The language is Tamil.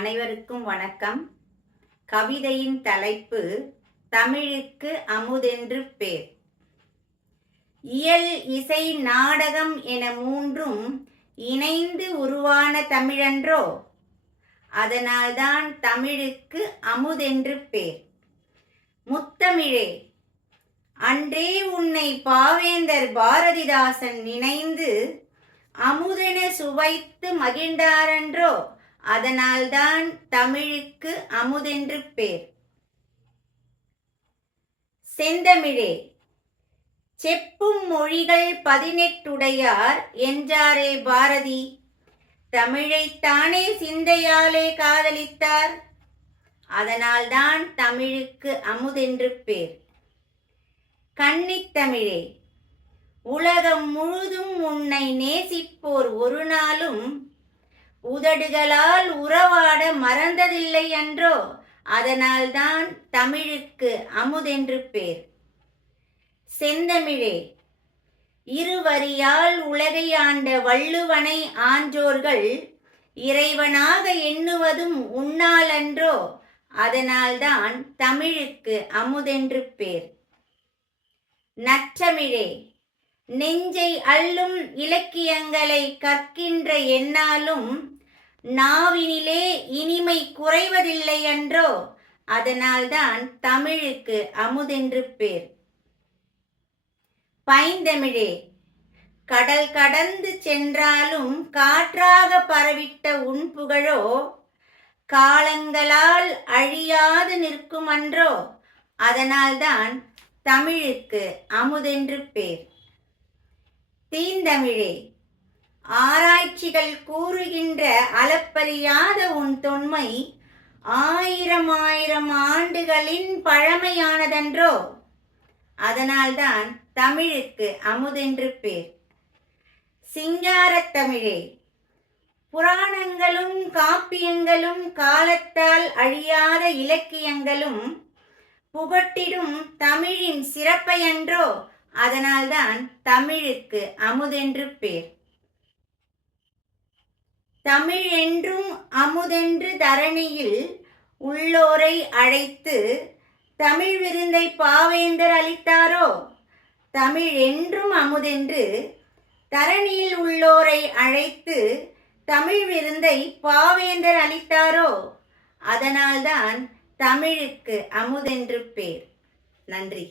அனைவருக்கும் வணக்கம். கவிதையின் தலைப்பு தமிழுக்கு அமுதென்று பேர். இயல், இசை, நாடகம் என மூன்றும் இணைந்து உருவான தமிழன்றோ? அதனால்தான் தமிழுக்கு அமுதென்று பேர். முத்தமிழே, அன்றே உன்னை பாவேந்தர் பாரதிதாசன் நினைந்து அமுதென சுவைத்து மகிழ்ந்தாரன்றோ? அதனால்தான் தமிழுக்கு அமுதென்று பேர். செந்தமிழே, செப்பும் மொழிகள் 18 என்றாரே பாரதி. தமிழைத்தானே சிந்தையாலே காதலித்தார். அதனால்தான் தமிழுக்கு அமுதென்று பேர். கன்னித்தமிழே, உலகம் முழுதும் உன்னை நேசிப்போர் ஒரு நாளும் உதடுகளால் உறவாட மறந்ததில்லை அன்றோ? அதனால்தான் தமிழுக்கு அமுதென்று பேர். செந்தமிழே, இருவரியால் உலகை ஆண்ட வள்ளுவனை ஆன்றோர்கள் இறைவனாக எண்ணுவதும் உன்னால் அன்றோ? அதனால்தான் தமிழுக்கு அமுதென்று பேர். நற்றமிழே, நெஞ்சை அள்ளும் இலக்கியங்களை கற்கின்ற என்னாலும் நாவினிலே இனிமை குறைவதில்லை அன்றோ? அதனால்தான் தமிழுக்கு அமுதென்று பேர். பைந்தமிழே, கடல் கடந்து சென்றாலும் காற்றாக பரவிட்ட உன் புகழோ காலங்களால் அழியாது நிற்கும் அன்றோ? அதனால்தான் தமிழுக்கு அமுதென்று பேர். தீந்தமிழே, ஆராய்ச்சிகள் கூறுகின்ற அளப்பரியாத உன் தொன்மை 1000 ஆண்டுகளின் பழமையானதன்றோ? அதனால்தான் தமிழுக்கு அமுதென்று பேர். சிங்காரத் தமிழே, புராணங்களும் காப்பியங்களும் காலத்தால் அழியாத இலக்கியங்களும் புகட்டிடும் தமிழின் சிறப்பையன்றோ? அதனால்தான் தமிழுக்கு அமுதென்று பேர். தமிழ் என்றும் அமுதென்று தரணியில் உள்ளோரை அழைத்து தமிழ் விருந்தை பாவேந்தர் அளித்தாரோ? தமிழ் என்றும் அமுதென்று தரணியில் உள்ளோரை அழைத்து தமிழ் விருந்தை பாவேந்தர் அளித்தாரோ? அதனால்தான் தமிழுக்கு அமுதென்று பேர். நன்றி.